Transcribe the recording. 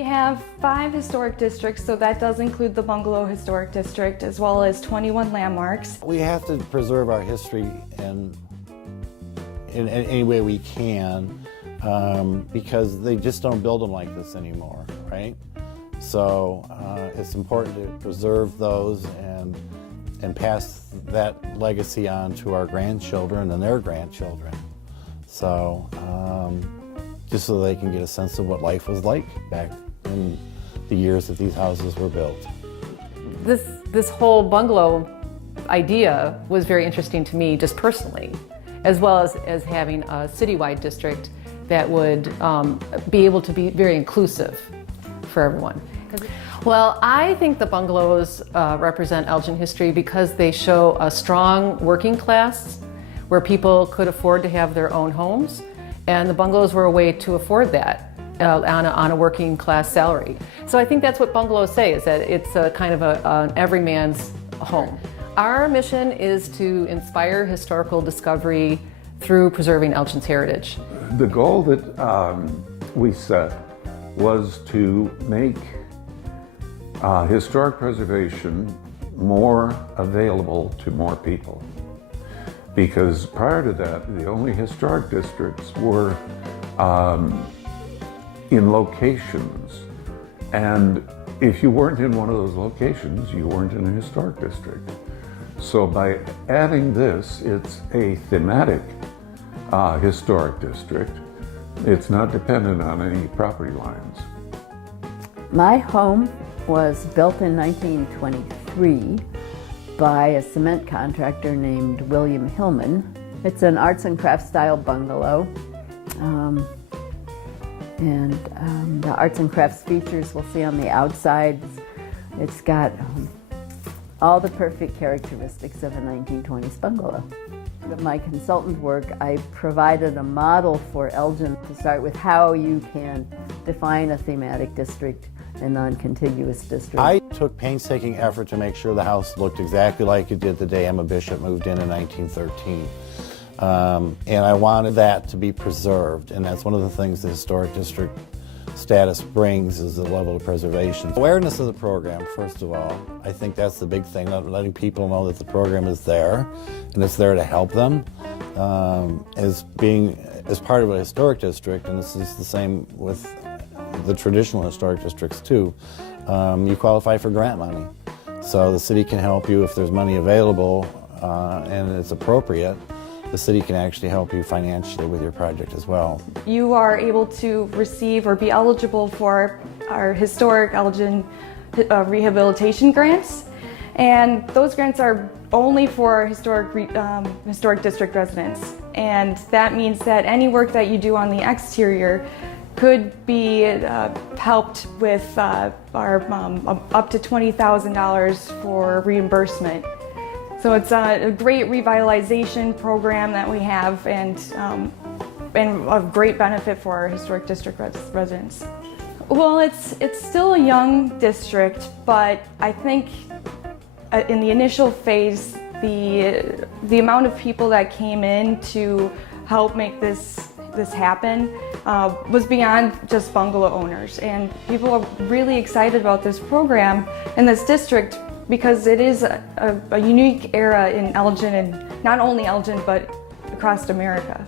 We have 5 historic districts, so that does include the Bungalow Historic District, as well as 21 landmarks. We have to preserve our history in any way we can, because they just don't build them like this anymore, right? So it's important to preserve those and pass that legacy on to our grandchildren and their grandchildren. So just so they can get a sense of what life was like back in the years that these houses were built. This whole bungalow idea was very interesting to me just personally, as well as having a citywide district that would be able to be very inclusive for everyone. Well, I think the bungalows represent Elgin history because they show a strong working class where people could afford to have their own homes, and the bungalows were a way to afford that on a working class salary. So I think that's what bungalows say, is that it's a kind of an everyman's home. Our mission is to inspire historical discovery through preserving Elgin's heritage. The goal that we set was to make historic preservation more available to more people. Because prior to that, the only historic districts were in locations. And if you weren't in one of those locations, you weren't in a historic district. So by adding this, it's a thematic historic district. It's not dependent on any property lines. My home was built in 1923 by a cement contractor named William Hillman. It's an arts and crafts style bungalow. The arts and crafts features we'll see on the outside. It's got all the perfect characteristics of a 1920s bungalow. With my consultant work, I provided a model for Elgin to start with how you can define a thematic district and non-contiguous district. I took painstaking effort to make sure the house looked exactly like it did the day Emma Bishop moved in 1913. And I wanted that to be preserved, and that's one of the things the historic district status brings, is the level of preservation. Awareness of the program, first of all. I think that's the big thing, letting people know that the program is there, and it's there to help them. As part of a historic district, and this is the same with the traditional historic districts too, you qualify for grant money. So the city can help you if there's money available and it's appropriate. The city can actually help you financially with your project as well. You are able to receive or be eligible for our historic Elgin rehabilitation grants, and those grants are only for historic district residents, and that means that any work that you do on the exterior could be helped with our up to $20,000 for reimbursement. So it's a great revitalization program that we have, and of great benefit for our historic district residents. Well, it's still a young district, but I think in the initial phase, the amount of people that came in to help make this happen was beyond just bungalow owners, and people are really excited about this program in this district because it is a unique era in Elgin, and not only Elgin but across America.